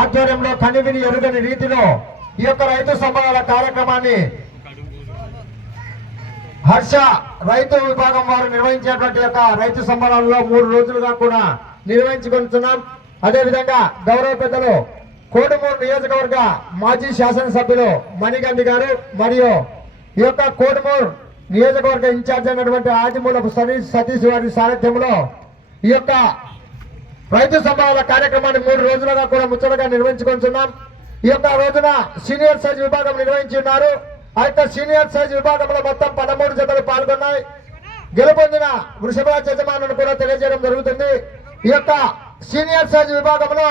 ఆధ్వర్యంలో కనివిని ఎరుగని రీతిలో ఈ యొక్క రైతు సంబరాల కార్యక్రమాన్ని హర్ష రైతు విభాగం వారు నిర్వహించేటువంటి యొక్క రైతు సంబరాల్లో 3 రోజులుగా కూడా నిర్వహించుకుంటున్నాం. అదేవిధంగా గౌరవ పెద్దలు కోడుమూరు నియోజకవర్గ మాజీ శాసనసభ్యులు మణిగంధి గారు మరియు ఈ యొక్క కోడుమూరు నియోజకవర్గ ఇన్ఛార్జ్ అయినటువంటి ఆదిమూలపు సతీష్ వారి సారథ్యంలో ఈ యొక్క రైతు సంబరాల కార్యక్రమాన్ని 3 రోజులుగా కూడా ముచ్చటగా నిర్వహించుకుంటున్నాం. ఈ యొక్క రోజున సీనియర్ సైజ్ విభాగం నిర్వహించి ఉన్నారు. ఆ యొక్క సీనియర్ సైజ్ విభాగంలో మొత్తం 13 జతలు పాల్గొన్నాయి. గెలుపొందిన వృషభరాజ్ యజమానులను కూడా తెలియజేయడం జరుగుతుంది. ఈ యొక్క సీనియర్ సైజ్ విభాగంలో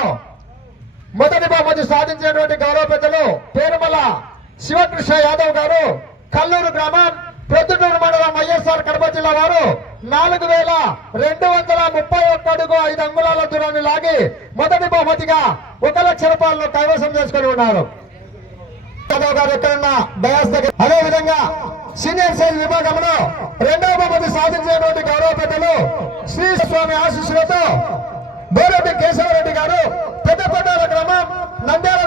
మొదటి బహుమతి సాధించినటువంటి గౌరవ పెద్దలు పేరుమల శివకృష్ణ యాదవ్ గారు కల్లూరు గ్రామం ప్రొద్దుటూరు మండలం వైఎస్ఆర్ కడప జిల్లా వారు 4231 అడుగు 5 అంగుళాల దూరాన్ని లాగి మొదటి బహుమతిగా 1 లక్ష రూపాయలను కైవసం చేసుకుని ఉన్నారు. అదే విధంగా సీనియర్ సైజ్ విభాగంలో 2వ బహుమతి సాధించినటువంటి గౌరవ పెద్దలు శ్రీ స్వామి ఆశీస్సులతో బోరెడ్డి కేశవరెడ్డి గారు పెద్దపట్టాల గ్రామం నంద్యాల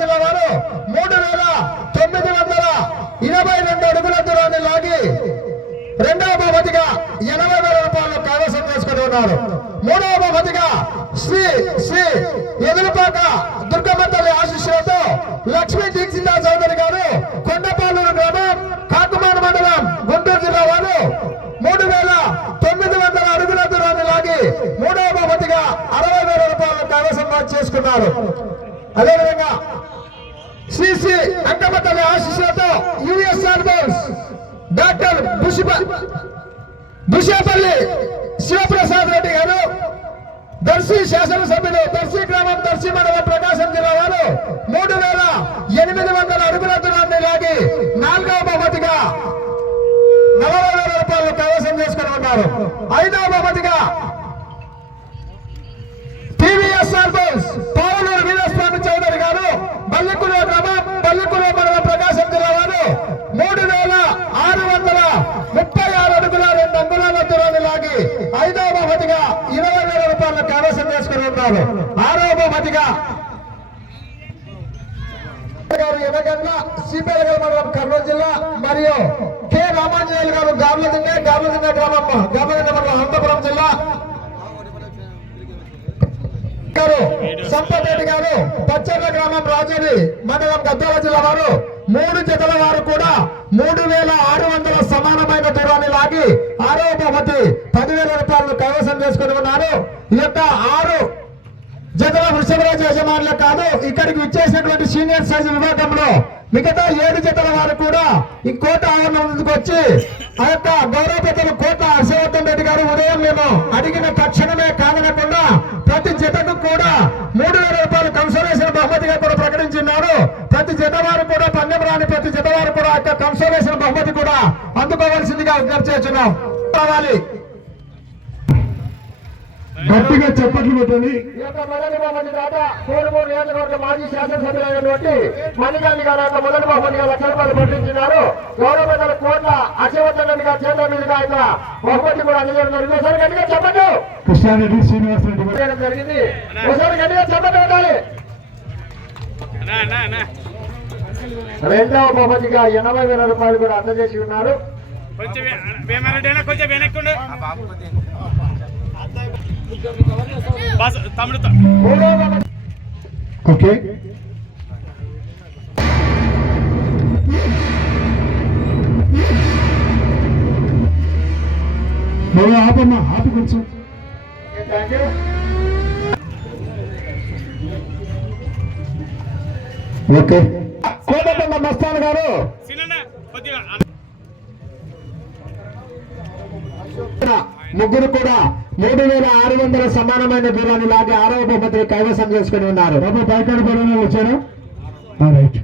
జిల్లా వారు 3922 అడుగుల దూరాన్ని లాగి 2వ బహుమతిగా 80,000 రూపాయలు కైవసం చేసుకుని ఉన్నారు. 3వ బహుమతిగా శ్రీ ఎదురుపాక దుర్గమ్మ తల్లి ఆశీస్సులతో లక్ష్మీ దీక్షిత చౌదరి గారు కొండపాలూరు గ్రామం కాకుమాన మండలం గుంటూరు జిల్లా వారు 3900 అడుగుల దూరాన్ని లాగి 3వ బహుమతిగా 60,000 రూపాయలు కైవసం చేసుకున్నారు. అదేవిధంగా శ్రీ అంకమ్మ తల్లి ఆశీస్సులతో యుఎస్ఆర్ బోస్ డాక్టర్ బుషేపల్లి శివప్రసాద్ రెడ్డి గారు దర్శి శాసనసభ్యులు దర్శి గ్రామం దర్శి మండలం ప్రకాశం జిల్లా వారు 3800 అడుగుల దూరాన్ని లాగి 4వ బహుమతిగా 40,000 రూపాయలు కైవసం చేసుకుని ఉన్నారు. 5వ బహుమతిగా టీవీఎస్ఆర్ బోస్ పావులూరు వీరస్వామి చౌదరి గారు బల్లికుల గ్రామం బల్లికుల మండలం ప్రకాశం జిల్లా వారు 3636 అడుగుల 2 అంగుళాల దూరాన్ని లాగి 5వ బహుమతిగా 20,000 రూపాయలను కైవసం చేసుకుని ఉన్నారు. 6వ బహుమతిగా ఎనగండ్ల సిపిఎల్ మండలం కర్నూలు జిల్లా మరియు కె రామాంజనేయులు గారు గార్లదింగ గ్రామం గార్లదింగ మండలం అనంతపురం జిల్లా సంపత్ రెడ్డి గారు పచ్చర్ల గ్రామం రాజేరి మండలం గద్వాల జిల్లా వారు 3 జతల వారు కూడా 3600 సమానమైన దూరాన్ని లాగి 6వ బహుమతి 10,000 రూపాయలను కైవసం చేసుకుని ఉన్నారు. ఈ యొక్క 6 జతల వృషభరాజు యజమానులే కాదు ఇక్కడికి విచ్చేసినటువంటి సీనియర్ సైజ్ విభాగంలో మిగతా 7 జతల వారు కూడా ఈ కోట ఆవరణ ముందుకు వచ్చి ఆ యొక్క గౌరవ పెద్దలు కోట హర్షవర్ధన్ రెడ్డి గారు ఉదయం మేము అడిగిన తక్షణమే కాదనకుండా ప్రతి జతకు కూడా 3,000 రూపాయలు కన్సోలేషన్ బహుమతిగా కూడా ప్రకటించున్నారు. ప్రతి జత వారు కూడా పందెం రాని ప్రతి జత వారు కూడా ఆ యొక్క కన్సోలేషన్ బహుమతి కూడా అందుకోవాల్సిందిగా విజ్ఞప్తి చేస్తున్నాం. కావాలి గట్టిగా చెప్పట్లు పెట్టండి. ఈ యొక్క మొదటి బహుమతి దాదా కోడుమూరు నియోజకవర్గ మాజీ శాసనసభ్యులైనటువంటి మణిగంధి గారు యొక్క మొదటి బహుమతిగా 1 లక్ష రూపాయలు ప్రకటించినారు. గౌరవ పెద్దల కోట్ల హర్షవర్ధన్ రెడ్డి గారి చేతుల మీదుగా ఆయన బహుమతి కూడా అందజేయడం జరిగింది. ఒకసారి గట్టిగా చెప్పండి. కృష్ణారెడ్డి శ్రీనివాస్ రెడ్డి జరిగింది. ఒకసారి గట్టిగా చెప్పండి ఉండాలి. 2వ బహుమతిగా 80,000 రూపాయలు కూడా అందజేసి ఉన్నారు. ఓకే ఆపమ్మా ఆపి కొంచెం ఓకే కోటపల్ల మస్తాన్ గారు ముగ్గురు కూడా 3600 సమానమైన దూరాన్ని లాగి 6వ బహుమతి కైవసం చేసుకుని ఉన్నారు. బాబు పైకాడు పడవ వచ్చాను. రైట్